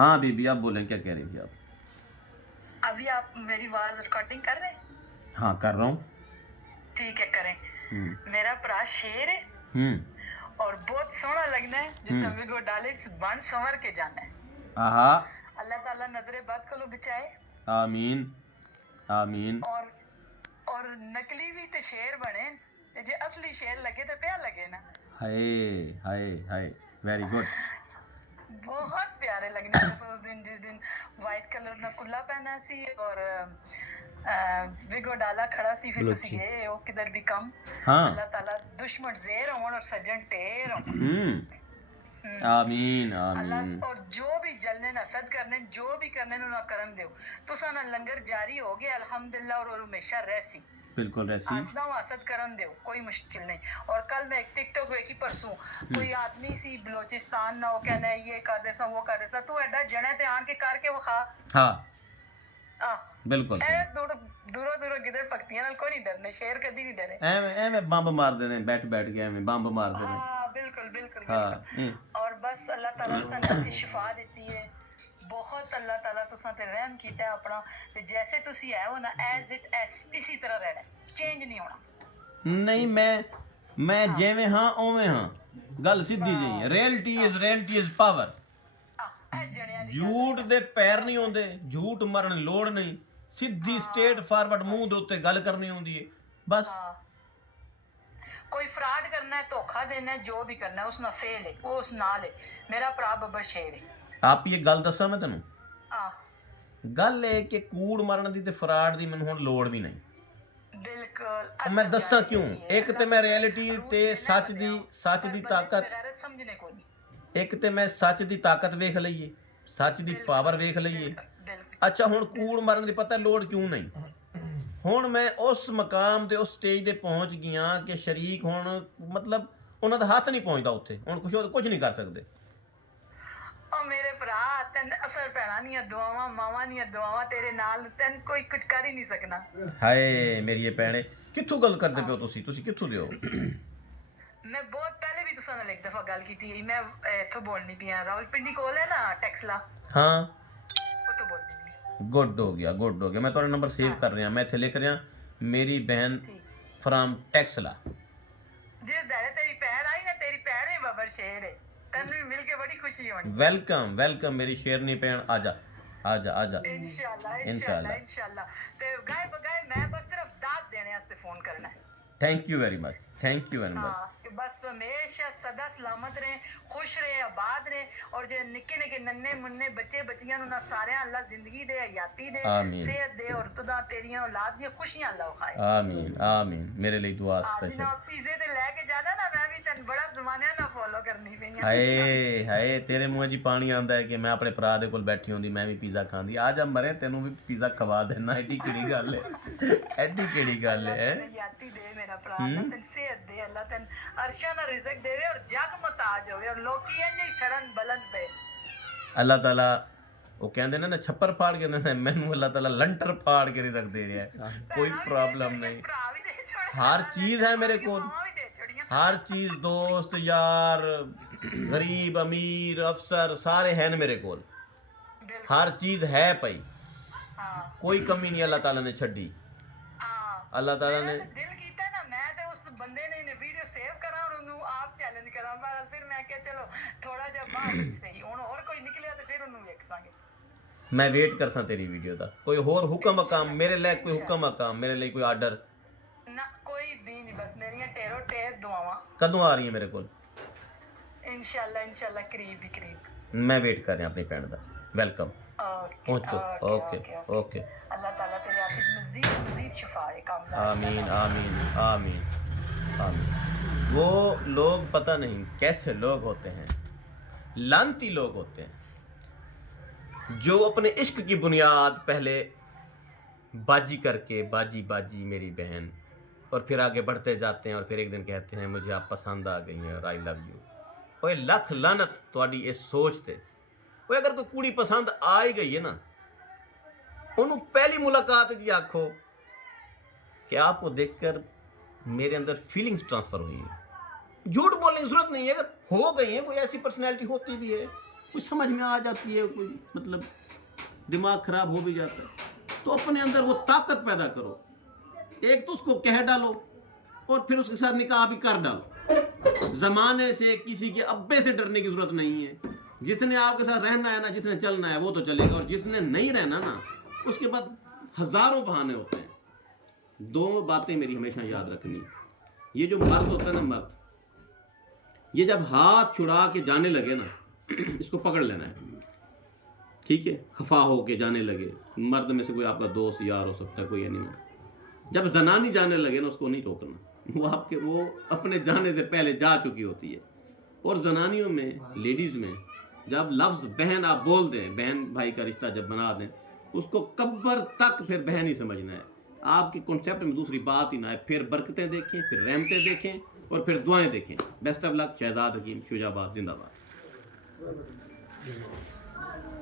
हाँ बीबी आप बोलें, क्या कह रही थी आप? अभी आप मेरी आवाज रिकॉर्डिंग कर रहे हैं? हाँ कर रहा हूँ। ठीक है, करें। मेरा भरा शेर है और बहुत सोहना लगना है, जिस समय को डाले बन संवर के जाना है। आहा अल्लाह ताला नजरे बद को बचाए। आमीन आमीन। और नकली भी तो शेर बने, जे असली शेर लगे तो प्या लगे ना। हाय हाय हाय, वेरी गुड। बहुत प्यारे लगने में उस दिन, जिस दिन वाइट कलर का कुल्ला पहना सी और विगो डाला खड़ा सी, फिर तुसी गए हो किधर भी कम। हाँ अल्लाह ताला दुश्मन ज़ेर हों और सज्जन टेर हों। आमीन आमीन। अल्लाह और जो भी जलने नसद करने, जो भी करने ना करन दो, तुसा ना लंगर जारी हो गया अल्हम्दुलिल्लाह और हमेशा रहसी। बिल्कुल रहसी। आसना वासद करन दो, कोई मुश्किल नहीं। और कल मैं एक टिकटॉक देखी परसों, कोई आदमी सी बलोचिस्तान ना हो कहना ये कर दे सा वो कर दे सा, तू एडा जने ते आन के करके वो खा। हाँ बिल्कुल। दूरों दूरों गिदड़ पकतियां नाल कोई नहीं डरने, शेर कदी नहीं डरे। एवें बंब मार देने बैठ के, एवें बंब मार देने। हाँ बिल्कुल बिल्कुल हाँ बिल्कुल। और बस अल्लाह ताला सन अच्छी शिफा देती है। बहुत अल्लाह ताला तुसां ते रहम कीता है अपना, ते जैसे तुसी है हो ना एज इट एज इसी तरह रहना, चेंज नहीं होना। नहीं मैं जिवें हाँ उवें हाँ, गल सीधी जी। Reality is power. झूठ दे पैर नहीं होंदे, झूठ मरन लोड़ नहीं, सीधी स्ट्रेट फॉरवर्ड मुंह दे उत्ते गल करनी होंदी है बस। कोई फ्रॉड करना है, धोखा देना है, जो भी करना है उस ना फेल है, वो उस नाल है। मेरा भरा बब्बर शेर है। आप ये गल दसा मैं तेनू, गल है कि कूड़ मरन दी ते फराड दी मैनू हुण लोड़ भी नहीं। बिल्कुल मैं दसा क्यों। एक ते मैं रियलिटी ते सच दी ताकत, समझने को नहीं। एक ते मैं सच दी ताकत वेख लईए, सच दी पावर वेख लईए। अच्छा हुण कूड़ मरन दी पता लोड़ क्यों नहीं। हुण मैं उस मकाम ते उस स्टेज ते पहुंच गया कि शरीक हुण मतलब उन्हां दा हत्थ नहीं पहुंचदा उत्थे, हुण कुछ नहीं कर सकदे। ओ मेरे भरा तैन असर पैना नहीं है, दुआवां मावां नहीं है, दुआवां तेरे नाल, तैन कोई कुछ कर ही नहीं सकना। हाय मेरी ये भैणे, कित्थों गल करदे पियो तुसी कित्थों दे हो? मैं बहुत पहले भी तुसां नाल एक दफा गल कीती है। मैं इत्थों बोलनी पिया, रावलपिंडी कोल है ना टेक्सला। हाँ उत्थों बोलनी पई। गुड हो गया। मैं तुम्हारा नंबर सेव कर रहा, मैं इत्थे लिख रहा मेरी बहन फ्रॉम टेक्सला। जिस दिन तेरी भैन आई ना, तेरी भैन ही बब्बर शेर है, तैनू भी मिल के बड़ी खुशी होनी। वेलकम मेरी शेरनी भैन, आजा। इंशाल्लाह ते गाय बगाए मैं बस सिर्फ दाद देने वास्ते फोन करना है। Thank you very much. बस हमेशा सदा सलामत रहे, खुश रहे, आबाद रहे। और जो निक्के निक्के नन्ने मुन्ने बच्चे बच्चियां ना सारे अल्लाह जिंदगी दे, हयाती दे, सेहत दे और तुदा तेरियां औलाद दी खुशियां अल्लाह खाए। आमीन मेरे लिए दुआ स्पेशल। आज ना पिज़्ज़े ते लेके जाना ना, मैं भी तन बड़ा जमाने ना फॉलो करनी पई। हाय तेरे मुंह जी पानी आंदा है कि मैं अपने भरा दे कोल बैठी होंदी, मैं भी पिज़्ज़ा खांदी। आ जा मरे, तेनू भी पिज़्ज़ा खवा देना। एडी केड़ी गल है हयाती दे मेरा भरा, तन सेहत दे, अल्लाह तन अरशा ना रिज़्क देवे और जग मुताज होवे और लोकी इंज ही सरन बुलंद पे। अल्लाह ताला वो कहते ना छप्पर फाड़ के देना, मैनू अल्लाह ताला लंटर फाड़ के रिज़्क दे रहा है। कोई प्रॉब्लम नहीं, हर चीज़ है मेरे को, हर चीज़, दोस्त यार गरीब अमीर अफसर सारे हैं मेरे को, हर चीज़ है पई, कोई कमी नहीं अल्लाह ताला ने छड़ी। अल्लाह ताला ने दिल कीता ना, मैं ते उस बंदे ने वीडियो सेव करा और उन्हें आप चैलेंज करा, पर फिर मैं क्या चलो थोड़ा जा बाहर सही हुन और कोई निकलिया तो फिर उन्हें वेखांगे। मैं वेट करसा तेरी वीडियो दा। कोई होर हुक्म काम मेरे लिए, कोई हुक्म काम मेरे लिए, कोई आर्डर ना कोई भी नहीं, बस मेरियां टेरो टेर दुआवां। कदों आ रही है मेरे को? इंशाल्लाह करीब। मैं वेट कर रहा अपनी भैन दा। वेलकम। ओके अल्लाह ताला तेरे आफिस मजीद शिफाए कामना। आमीन। वो लोग पता नहीं कैसे लोग होते हैं, लानती लोग होते हैं, जो अपने इश्क की बुनियाद पहले बाजी करके बाजी मेरी बहन, और फिर आगे बढ़ते जाते हैं और फिर एक दिन कहते हैं मुझे आप पसंद आ गई हैं और आई लव यू। ओए लख लानत तुहाडी इस सोच ते। ओए अगर कोई कुड़ी पसंद आ ही गई है ना, उन्होंने पहली मुलाकात जी आखो कि आपको देखकर मेरे अंदर फीलिंग्स ट्रांसफ़र हुई है। झूठ बोलने की जरूरत नहीं है, अगर हो गई है, कोई ऐसी पर्सनैलिटी होती भी है کچھ سمجھ میں آ جاتی ہے، کوئی مطلب دماغ خراب ہو بھی جاتا ہے، تو اپنے اندر وہ طاقت پیدا کرو. ایک تو اس کو کہہ ڈالو اور پھر اس کے ساتھ نکاح بھی کر ڈالو. زمانے سے کسی کے ابے سے ڈرنے کی ضرورت نہیں ہے. جس نے آپ کے ساتھ رہنا ہے نا، جس نے چلنا ہے وہ تو چلے گا، اور جس نے نہیں رہنا نا اس کے بعد ہزاروں بہانے ہوتے ہیں. دو باتیں میری ہمیشہ یاد رکھنی. یہ جو مرد ہوتا ہے نا، مرد، یہ جب ہاتھ چھڑا کے جانے لگے نا اس کو پکڑ لینا ہے، ٹھیک ہے، خفا ہو کے جانے لگے. مرد میں سے کوئی آپ کا دوست یار ہو سکتا ہے، کوئی اینیمل. جب زنانی جانے لگے نا اس کو نہیں روکنا، وہ اپنے جانے سے پہلے جا چکی ہوتی ہے. اور زنانیوں میں، لیڈیز میں، جب لفظ بہن آپ بول دیں، بہن بھائی کا رشتہ جب بنا دیں، اس کو قبر تک پھر بہن ہی سمجھنا ہے. آپ کے کنسیپٹ میں دوسری بات ہی نہ ہے. پھر برکتیں دیکھیں، پھر رحمتیں دیکھیں، اور پھر دعائیں دیکھیں. بیسٹ آف لک. شہزاد حکیم شجاباد زندہ باد.